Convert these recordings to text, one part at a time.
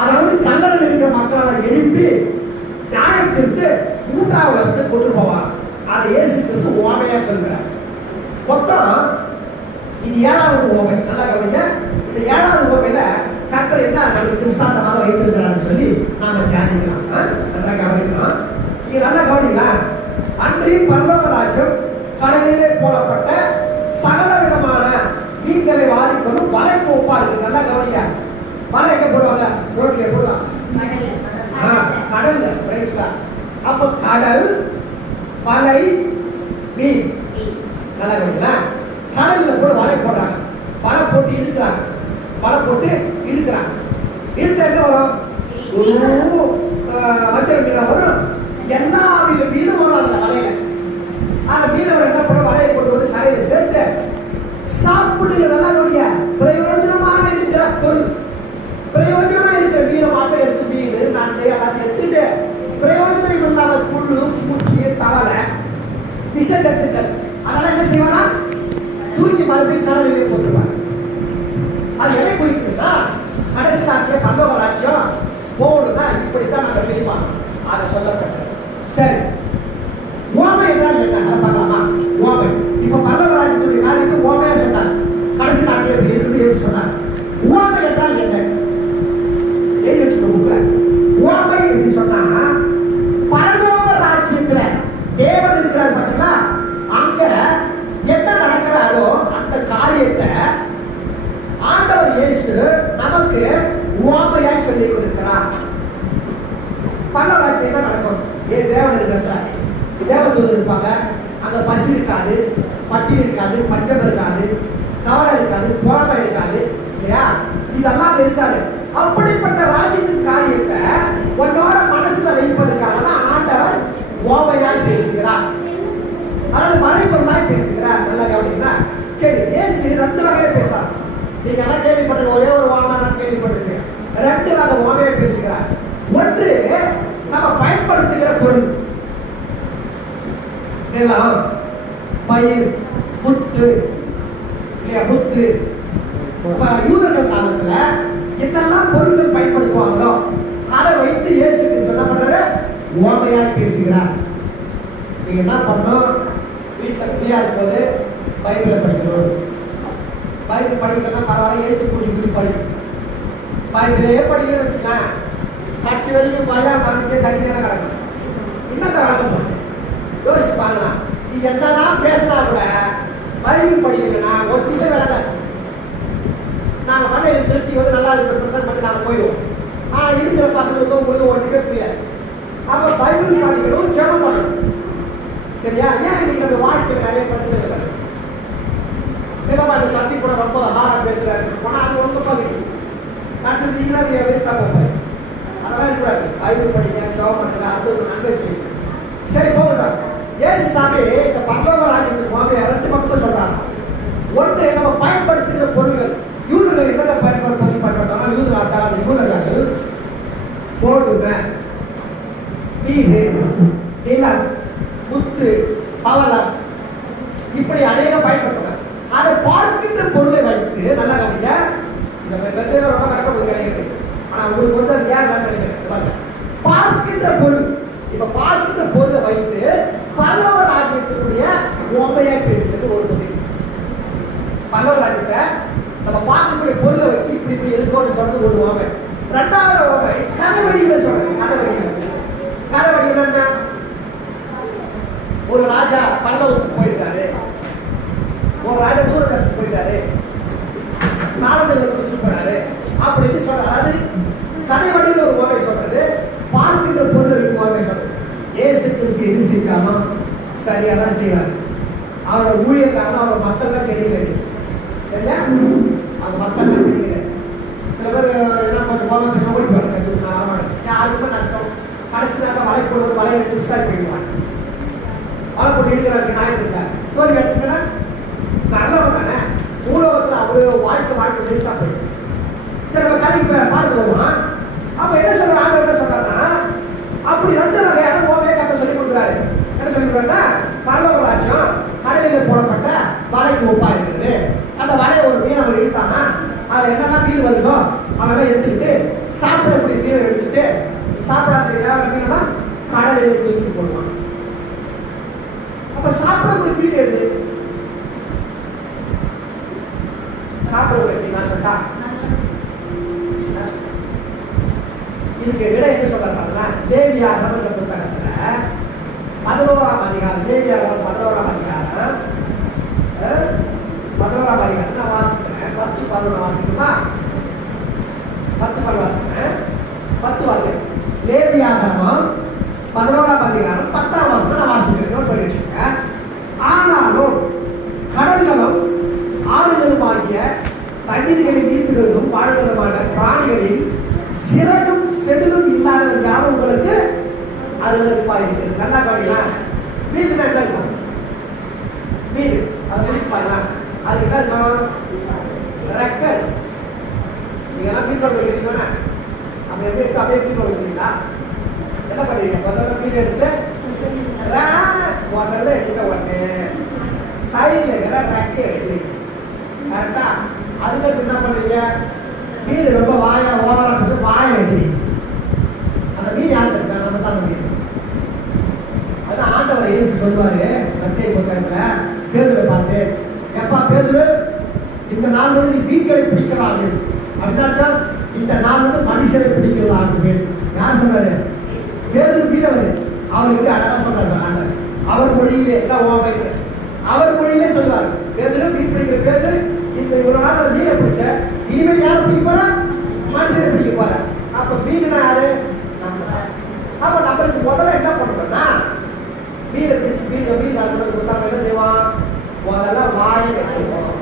அதாவது கல்லறையில் இருக்கிற மக்களை எழுப்பி நியாயத்திற்கு ஊட்டாவதற்கு கொண்டு போவார். அதை இயேசு கிறிஸ்து உவமையா சொல்கிறார். மொத்தம் இது 7வது உவமை. நல்லா கவனிங்க. இந்த 7வது உவமையில கர்த்தர் என்ன கிறிஸ்தாண்டமாக வைத்திருக்கிறான்னு சொல்லி நாம தியானிக்கலாம். நல்லா கவனிக்கலாம். நீங்க நல்லா கவனிக்கலாம். அன்றையும் பரலோக ராஜ்யம் கடலிலே போடப்பட்ட சகல விதமான மீன்களை வாரிக்கொண்டு வலைக்கு ஒப்பா இருக்கு. நல்லா கவனிங்க. வலை எங்க போடுவாங்க? ரோட்ல போடுவாங்க. கடல்ல. அப்ப கடல், வலை, மீன். நல்லா கவனிங்களா? கடல்ல கூட வலை போடுறாங்க. வலை போட்டு இழுக்கிறாங்க. வலை போட்டு இழுக்கிறாங்க. இழுத்த என்ன வரும்? வஞ்சர மீனா வரும். எல்லா வித மீனும் வரும் அதுல வலையில. அந்த மீனவர் என்ன பண்ண வலையை கொண்டு வந்து கரையில சேர்த்து சாப்பிடுங்க. நல்லா கவனிங்க. பிரயோஜனமாக இருக்கிற பொருள், பிரயோஜனமா இருக்கிற மீனை மாட்டை எடுத்து மீன் நண்டு எல்லாத்தையும் எடுத்துட்டு பிரயோஜனம் இல்லாம புல்லு, பூச்சி, தவளை, விஷக்கட்டுக்கள் அதெல்லாம் என்ன செய்வாரா? தூக்கி மறுபடியும் கடலிலே போட்டுருவாங்க. அது எதை குறிக்குதுன்னா கடைசி நாட்டிலே பல்லவ ராஜ்யம் போகணும்னா இப்படித்தான் நாங்கள் பிரிப்பாங்க. அதை சொல்லப்பட்டது. சரி, ஓமை என்றால் என்ன? அதை பார்க்கலாமா? ஓமை. இப்ப பல்லவ ராஜ்யத்துடைய காரியத்தை ஓமையா சொன்னார். கடைசி நாட்டில் எப்படி இருந்து யோசிச்சு சொன்னார். ஓமை என்றால் என்ன? எழுதி வச்சுக்கோங்க. ஓமை என்று சொன்னா பரலோக ராஜ்யத்துல தேவன் இருக்கிறார் பார்த்தீங்களா? அங்க என்ன நடக்கிறாரோ அந்த காரியத்தை ஆண்டவர் இயேசு நமக்கு ஓமையாய் சொல்லிக் கொடுக்கிறார். பல்லவ ராஜ்யம் என்ன நடக்கும்? தேவன் இருக்கிறார், தேவதூதர் இருப்பாங்க. அங்க பசி இருக்காது, பட்டினி இருக்காது, பஞ்சம் இருக்காது, கவலை இருக்காது, பொறாமை இருக்காது, இல்லையா? இதெல்லாம் இருக்காது. அப்படிப்பட்ட ராஜ்யத்தின் காரியத்தை உன்னோட மனசுல வைப்பதற்காக தான் ஆண்டவர் ஓமையாய் பேசுகிறார். அதாவது மறைபொருளாய் பேசுகிறார். நல்லா கவனிங்களா? சரி, இயேசு 2 வகையை பேசுறார். நீங்க எல்லாம் கேள்விப்பட்டிருக்க ஒரே ஒரு ஓமை தான் கேள்விப்பட்டிருக்கீங்க. 2 வகை ஓமையை பேசுகிறார். ஒன்று நம்ம பயன்படுத்துகிற பொருள், நிலம், பயிர், புட்டு, புத்து. யூதர்கள் காலத்துல என்னெல்லாம் பொருட்கள் பயன்படுத்துவாங்களோ அதை வைத்து இயேசு என்ன பண்றாரு? ஓமையாய் பேசுகிறார். நீங்க என்ன பண்ணணும்? வீட்டில் ஃப்ரீயா இருக்கும்போது பைபிளை படிக்கணும். பைபிள் படிக்கலாம் பரவாயில்ல, எழுத்து கூட்டி படி. பைபிளே படிக்கணும்னு வச்சுக்கலாம், கட்சி வரைக்கும் பயம் மனக்கே தனியாக கிடக்கும். என்னங்க வழக்கம் யோசிச்சு பாருங்க. நீ என்னதான் பேசினா கூட பைபிள் படிக்கலைன்னா ஒரு விஷயம் விளக்காது. நாங்கள் மண்ணில் திருப்தி வந்து நல்லா இருக்கிற ப்ரெசென்ட் பண்ணி நாங்கள் போயிடுவோம். இருக்கிற சாசனத்துக்கும் உங்களுக்கு ஒன்றுமே புரியாது. அப்போ பைபிள் படிக்கணும், ஜெபம் பண்ணணும். சரியா? ஏன் இன்னைக்கு நம்ம வாழ்க்கையில் நிறைய பிரச்சனை இல்லை. இல்லைப்பா இந்த சர்ச்சைக்கு கூட ரொம்ப ஹாராக பேசுகிறாரு போனால் அது ரொம்ப பாதிக்கும். கடைசி நீங்களாம் வேஸ்ட்டாக போகிறேன். அதெல்லாம் இருக்கக்கூடாது. பைபிள் படிக்க, ஜெபம் பண்ணுங்க, அது ஒரு நன்மை செய்யுங்க. சரி, போகட்டும். இயேசு சாமி இந்த பரலோக ராஜ்யத்துக்கு வாங்க 2 மக்கள் சொல்றாங்க. ஒன்று நம்ம பயன்படுத்துகிற பொருள்கள். யூதர்கள் என்னென்ன பயன்படுத்தாங்க? யூதர்கள் கோதுமை, வீடு, நிலம், முத்து, பவளம், இப்படி அநேக பயன்படுத்துறாங்க. அதை பார்க்கின்ற பொருளை வைத்து நல்லா கவனிங்க. இந்த மெசேஜ் ரொம்ப கஷ்டப்பட்டு கிடையாது. ஆனா உங்களுக்கு வந்து அது ஏன் நினைக்கிறேன். பார்க்கின்ற பொருள், இப்ப பார்க்கின்ற பொருளை வைத்து பல்லவ ராஜ்யத்தினுடைய ஓமையா பேசுறது ஒரு பகுதி. பல்லவ ராஜ்யத்தை நம்ம பார்க்கக்கூடிய பொருளை வச்சு இப்படி இப்படி இருக்கோம்னு சொல்றது ஒரு ஓமை. 2வது ஓமை கதை வடிவில் சொல்றது. கதை வடிவில் என்ன? ஒரு ராஜா பல்லவத்துக்கு போயிருக்காரு, ஒரு ராஜா தூரதர்ஷன் போயிட்டாரு, நாளந்தில் கொடுத்துட்டு போனாரு அப்படின்னு சொல்றாரு. அதாவது கதை வடிவில் ஒரு ஓமை சொல்றது, பார்க்கின்ற பொருளை வச்சு ஓமை சொல்றது. ஏசு கிறிஸ்து எது செய்யணும் சரியா தான் செய்வார். அவரோட ஊழியக்காரன் அவரோட மக்கள் தான் சரியில்லை. சரியா? அந்த மக்கள் தான் சரியில்லை. சில பேர் என்ன பண்ணுவாங்க? ஓடி போறாங்க. யாருக்குமே நஷ்டம். கடைசி நேரம் வலை போடுவது வலையை விசாரி போயிடுவாங்க. வலை போட்டு இருக்கிறாங்க. நாயக்கு இருக்காங்க. தோல்வி அடிச்சுங்கன்னா நல்லவங்க தானே. பூலோகத்தில் அவ்வளோ வாழ்க்கை வேஸ்டாக போயிடும். சரி, நம்ம கலைக்கு பாடுறது வருவான். அப்போ என்ன சொல்ற? ஆண்டு என்ன சொல்றாங்கன்னா அப்படி 2 வகையான ஓமையை கட்ட சொல்லி கொடுக்குறாரு. என்ன சொல்லி கொடுக்குறாருன்னா பரலோக ராஜ்யம் கடலில் போடப்பட்ட வலைக்கு ஒப்பா இருக்குது. அந்த வலையை ஒரு மீன் அவன் இழுத்தானா அதை என்னெல்லாம் மீன் வருதோ அதெல்லாம் எடுத்துக்கிட்டு சாப்பிடக்கூடிய மீனை எடுத்துட்டு சாப்பிடாத தேவையான மீனெல்லாம் கடலில் தூக்கி போடுவாங்க. அப்ப சாப்பிடக்கூடிய மீன் எது? சாப்பிடக்கூடிய மீன் நான் சொல்லிட்டா இதுக்கு விட என்ன சொல்றாங்கன்னா லேவியாகமம் என்ற புத்தகத்துல 11ஆம் அதிகாரம், லேவியாகமம் 11ஆம் அதிகாரம், 11ஆம் அதிகாரம் நான் வாசிக்கிறேன். 10, 11 வாசிக்குமா? 10, 12 வாசிக்கிறேன். 10 வாசிக்கிறேன். லேவியாகமம் 11ஆம் அதிகாரம் 10ஆம் வசனம் நான் வாசிக்கிறேன். நோட் பண்ணி வச்சுக்கோங்க. ஆனாலும் கடல்களும் ஆறுகளும் ஆகிய தண்ணீர்களில் நீந்துவதும் வாழ்வதுமான பிராணிகளில் சிறகும் செதிலும் இல்லாத யாரும் உங்களுக்கு அருவருப்பாக இருக்கு. நல்லா கவனிக்கலாம். மீன் என்ன இருக்கும்? மீன் அதை முடிச்சு பாருங்களா. அது என்ன இருக்கும்? ரெக்கர். நீங்க எல்லாம் மீன் குழம்பு வைக்கிறீங்கன்னா அப்படி எப்படி இருக்கு? அப்படியே மீன் குழம்பு வச்சுருக்கீங்களா? என்ன பண்ணுவீங்க? முதல்ல மீன் எடுத்து முதல்ல எடுத்த உடனே சைடில் இருக்கிற ரெக்கையை எடுக்கிறீங்க. கரெக்டா? அதுக்கு என்ன பண்ணுவீங்க? மீன் ரொம்ப வாயா ஓவரா வாயை எடுக்கிறீங்க. அந்த மீன் யாருக்கு இருக்கா? நம்ம தான் மீன். அதான் ஆண்டவர் இயேசு சொல்லுவாரு மத்தேயு புத்தகத்துல பேதுருவை பார்த்து, எப்பா பேதுரு, இந்த நாள் வந்து நீ மீன்களை பிடிக்கிறார்கள் அப்படின்னா இந்த நாள் வந்து மனுஷரை பிடிக்கிறார்கள். யார் சொன்னாரு? பேதுரு மீனவர். அவருக்கு அழகா சொல்றாரு ஆண்டவர். அவர் மொழியிலே எல்லாம் அவர் மொழியிலே சொல்லுவார். பேதுரு மீன் பிடிக்கிற பேதுரு, இந்த இவ்வளவு நாள் மீனை பிடிச்ச, இனிமேல் யார் பிடிக்க போறா? மனுஷனை பிடிக்க போற. அப்ப மீனா யாரு? அப்ப நம்மளுக்கு முதல்ல என்ன பண்ணணும்னா மீனை பிடிச்சு மீன் கொடுத்தாங்க என்ன செய்வான்? முதல்ல வாயை வெட்டுவோம்.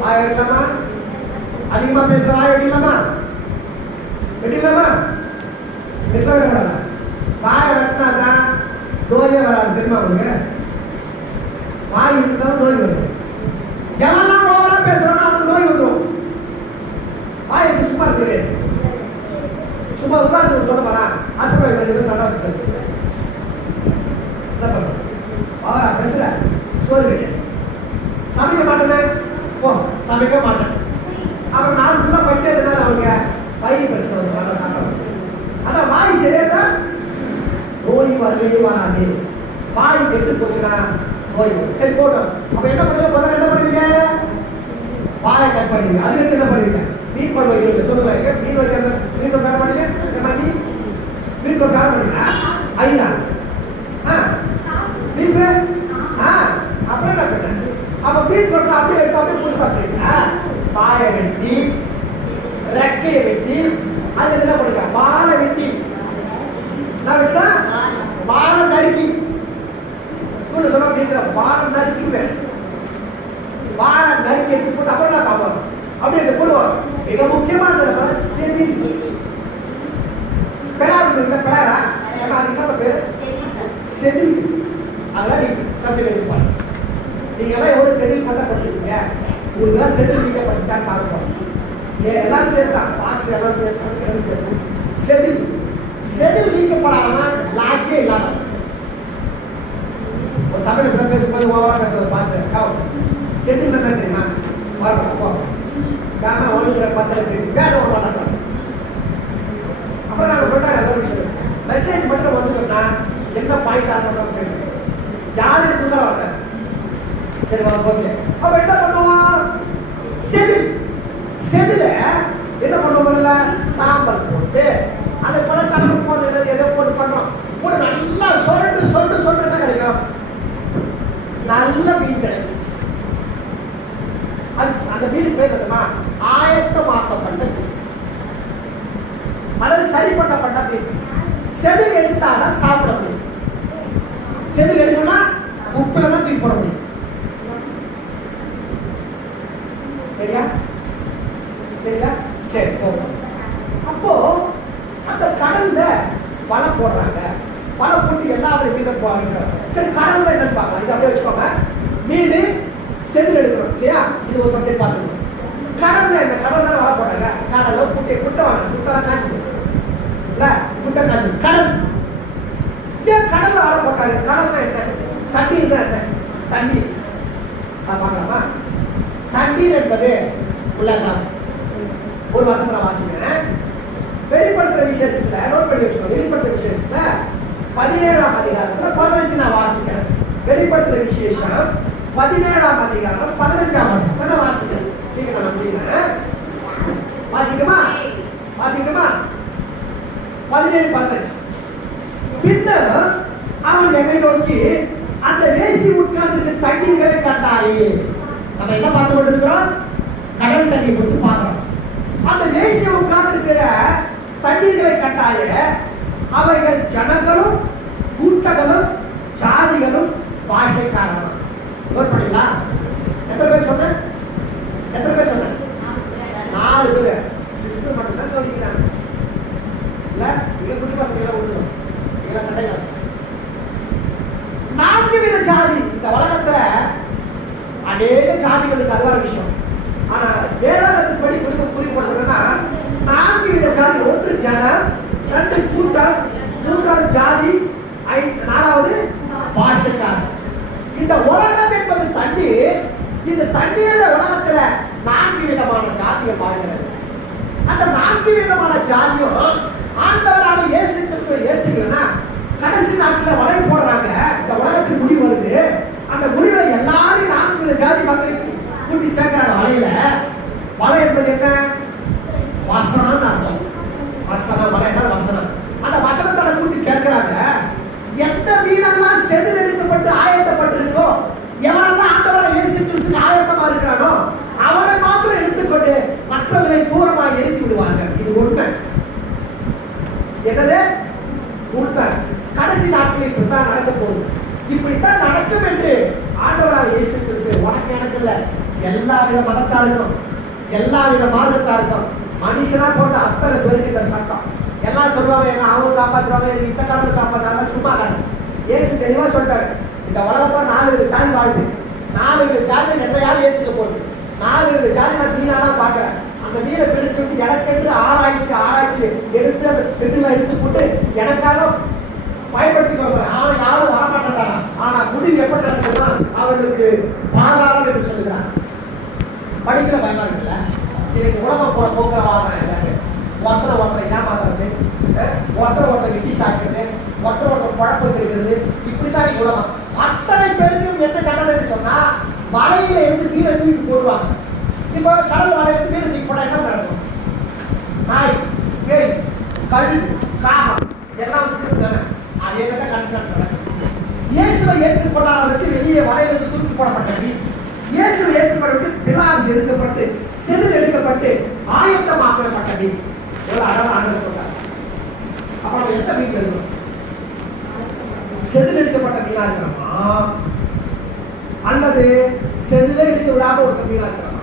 வாயை வெட்டலாமா? அதிகமா பேசுற வாயை வெட்டிடலாமா? வெட்டிடலாமா? வெட்ட விடக்கூடாது. வாயை வெட்டினாதான் நோயே வராது. தெரியுமா உங்களுக்கு? வாய் இருந்தாலும் நோய் வரும். எவெல்லாம் ஓவரா பேசுறானோ அவனுக்கு நோய் வந்துடும். வாயை சும்மா இருக்கு. சும்மா உதாரணத்துக்கு சொல்ல போறான். ஹாஸ்பிட்டல் சண்டை வச்சு என்ன பண்ணுறோம்? அவரா பேசுற சோறு கிடையாது. சமைக்க மாட்டேன். ஓ சமைக்க மாட்டேன். அப்புறம் நாலு ஃபுல்லாக பண்ணிட்டே இருந்தாலும் அவங்க வயிறு பிரச்சனை வந்து நல்லா சாப்பிட. அதான் வாய் சரியா நோய் வரவே வராது. வாய் கெட்டு போச்சுன்னா நோய் வரும். சரி போட்டோம். அப்போ என்ன பண்ணுங்க? முதல்ல என்ன பண்ணுவீங்க? வாயை கட் பண்ணுவீங்க. அதுக்கு என்ன பண்ணுவீங்க? மீன் குழம்பு வைக்கிறீங்க. சொல்லுங்க. மீன் வைக்கிற மீன் குழம்பு வேலை பண்ணுங்க. என்ன மீன் குழம்பு வேலை பண்ணுறீங்களா? ஐயா மீன் அப்புறம் என்ன பண்ண? அப்ப மீன் குழம்பு அப்படியே எடுத்து அப்படியே புதுசு சாப்பிட்றீங்களா? வாயை வெட்டி ரெக்கையை வெட்டி அது என்ன பண்ணுங்க? வாழை வெட்டி நான் விட்டா வாழை நறுக்கி ஸ்கூல்ல சொன்னா டீச்சர் வாழை நறுக்கிடுவேன். வாழை நறுக்கி எடுத்து போட்டு அப்புறம் நான் பார்ப்போம். அப்படி எடுத்து போடுவோம். மிக முக்கியமான செதில் பெறாரு பெறாரா? அதுக்கு என்ன பேரு? செதில். அதெல்லாம் நீங்க சப்ஜெக்ட் எடுப்பாங்க. நீங்க எல்லாம் எவ்வளவு செதில் பண்ண பண்ணிருக்கீங்க? உங்களுக்கு எல்லாம் செதில் நீங்க படிச்சான்னு பார்க்க போறோம். எல்லாரும் சேர்த்தான். பாஸ்டர் எல்லாரும் சேர்த்தாங்க. செதில் செதில் நீக்கப்படாம லாக்கே இல்லாம ஒரு சபையில் பேசும்போது ஓவரா பேசுறது பாஸ்டர் செதில் என்ன தெரியுமா? ஒழுங்குற பத்திர பேசி பேச விட மாட்டாங்க. அப்புறம் நாங்கள் சொல்றாங்க மெசேஜ் மட்டும் வந்துட்டோம்னா என்ன பாயிண்ட் ஆகணும் யாருக்கு தான் வரல. சரி ஓகே. அப்ப என்ன பண்ணுவோம்? செதில் செதில என்ன பண்ணுவோம்? முதல்ல சாம்பல் போட்டு அந்த போல சாம்பல் போட்டு எதோ போட்டு பண்றோம். போட்டு நல்லா சொல்லிட்டு சொல்லிட்டு சொல்லிட்டு என்ன கிடைக்கும்? நல்ல மீன் கிடைக்கும். அது அந்த மீன் பேர் என்னமா? ஆயத்தமாக்கப்பட்ட மீன். அதாவது சரி பண்ணப்பட்ட மீன். செதில் எடுத்தாதான் சாப்பிட முடியும். செதில் எடுக்கணும்னா உப்புல தான் தூக்கி போட முடியும். சரியா? சரியா? சரி போகும். அப்போ அந்த கடல்ல வலை போடுறாங்க. வலை போட்டு எல்லாரும் மீன் போவாங்க. சரி கடல்ல என்னன்னு பார்க்கலாம். இது அப்படியே வச்சுக்கோங்க. மீன் செதில் எடுக்கணும் இல்லையா? இது ஒரு சப்ஜெக்ட் பார்க்கணும். கடல்ல என்ன? கடல் தானே வலை போடுறாங்க. கடல்ல குட்டை வாங்க. குட்டெல்லாம் காய்ச்சி இல்ல குட்டை காய்ச்சி கடல். ஏன் கடல்ல வலை போட்டாங்க? கடல்ல என்ன? தண்ணீர் தான். என்ன தண்ணீர்? பார்க்கலாமா? தண்ணீர் என்பது உள்ளதான் ஒரு வசனம் வாசிக்கிறேன். வெளிப்படுத்துற விசேஷத்துல நோட் பண்ணி வச்சுக்கோ. வெளிப்படுத்துற விசேஷத்துல 17ஆம் அதிகாரத்துல 15 நான் வாசிக்கிறேன். வெளிப்படுத்துற விசேஷம் 17ஆம் அதிகாரம் 15ஆம் வசனத்தை நான் வாசிக்கிறேன். சீக்கிரம் நான் முடிக்கிறேன். வாசிக்குமா? 17-15. பின்னர் அவன் என்னை நோக்கி, அந்த வேசி உட்கார்ந்து தண்ணீர்களை கண்டாயே. நம்ம என்ன பார்த்து கொண்டிருக்கிறோம்? கடல் தண்ணி கொடுத்து பார்க்கிறோம். அந்த வேசி உட்கார்ந்து இருக்கிற தண்ணீர்களை கண்டாயே, அவைகள் ஜனங்களும் கூட்டங்களும் ஜாதிகளும் பாஷைக்காரர்களும். நோட் பண்ணீங்களா? எத்தனை பேர் சொன்ன? 4 பேர். சிஸ்டர் மட்டும் தான் கவனிக்கிறாங்க. இல்ல இங்க குட்டி பசங்க எல்லாம் விட்டுரும். இதெல்லாம் சண்டை காசு. 4 வித ஜாதி. இந்த உலகத்துல அநேக ஜாதிகளுக்கு அதுதான் விஷயம். ஆனா வேதாகமத்தின் படி குறிப்பிடுறதுன்னா 4 வித ஜாதி. 1 ஜனம், 2 கூட்டம், 3வது ஜாதி, 4வது பாஷைக்காரர். இந்த உலகம் என்பது தண்ணீர். இந்த தண்ணீர உலகத்துல 4 விதமான ஜாதிகள் வாழ்கிறது. அந்த 4 விதமான ஜாதியும் ஆண்டவராக இயேசு கிறிஸ்துவை ஏற்றுக்கணும்னா கடைசி நாட்கள் வலை போடுறாங்க. இந்த உலகத்துக்கு முடிவு வருது. அந்த முடிவை எல்லாரும் 4 வித ஜாதி மக்களை கூட்டி சேர்க்கிறாங்க வலையில. வலை என்பது என்ன? வசனம் அர்த்தம். வசனம் வலை என்ன? வசனம். அந்த வசனத்தை கூட்டி சேர்க்கிறாங்க. எந்த வீடெல்லாம் செதில் எடுக்கப்பட்டு ஆயத்தப்பட்டிருக்கோ, எவனெல்லாம் ஆண்டவராக இயேசு கிறிஸ்துக்கு ஆயத்தமா இருக்கிறானோ அவனை மாத்திரம் எடுத்துக்கொண்டு மற்றவர்களை தூரமாக எரிந்து விடுவார்கள். இது உண்மை. என்னது உண்மை? கடைசி நாட்களில் இப்படித்தான் நடக்க போகுது. இப்படித்தான் நடக்கும் என்று ஆண்டவராக இயேசு கிறிஸ்து உனக்கு எனக்கு இல்ல, எல்லா வித மதத்தாருக்கும் எல்லா வித மார்க்கத்தாருக்கும் மனுஷனா போட்ட அத்தனை பேருக்கு இந்த சட்டம். எல்லாம் சொல்லுவாங்க, என்ன அவங்க காப்பாற்றுவாங்க, எனக்கு இந்த காலத்தில் காப்பாற்றாங்க. சும்மா காரணம். இயேசு தெளிவா சொல்லிட்டாரு, இந்த உலகத்துல 4 வித ஜாதி வாழ்வு. 4 வித ஜாதி எட்டையாவது ஏற்றுக்க போகுது. 4 வித ஜாதி நான் மீனாதான் பாக்குறேன். அந்த மீனை பிடிச்சு வந்து எனக்கென்று ஆராய்ச்சி எடுத்து அந்த செதில எடுத்து போட்டு எனக்காக பயன்படுத்திக் கொள்றேன். அவன் யாரும் வரமாட்டாங்க. ஆனா முடிவு எப்படி நடக்குதுன்னா அவர்களுக்கு பாதாளம் என்று சொல்லுகிறான். படிக்கிற பயணம் இல்லை. இன்னைக்கு உலகம் போக்குற வாங்குறேன். ஒருத்தரை ஏமாத்துறது, ஒருத்தரை வெட்டி சாப்பிடுறது, ஒருத்தரை குழப்பம் இருக்கிறது, இப்படிதான் உலகம். அத்தனை பேருக்கும் என்ன கண்டனை சொன்னா வலையில இருந்து மீனை தூக்கி போடுவாங்க. இப்போ கடல் வலையில மீனை தூக்கி போட்டா என்ன நடக்கும்? நாய், பேய், கழுகு, காகம் எல்லாம் வந்து அதே மாதிரி தான் கடைசி நடக்கும். இயேசுவை ஏற்றுக்கொள்ளாதவருக்கு வெளியே வலையிலிருந்து தூக்கி போடப்பட்டது. இயேசுவை ஏற்றுக்கொள்ளப்பட்டு பிலாஸ் எடுக்கப்பட்டு செதில் எடுக்கப்பட்டு ஆயத்தமாக்கப்பட்டது. எவ்வளவு அழகா ஆண்டவர் சொல்றார். அப்புறம் எந்த மீன் இருக்கணும்? செதில் எடுக்கப்பட்ட மீனா இருக்கணுமா அல்லது செதில எடுக்க விடாம ஒரு மீனா இருக்கணுமா?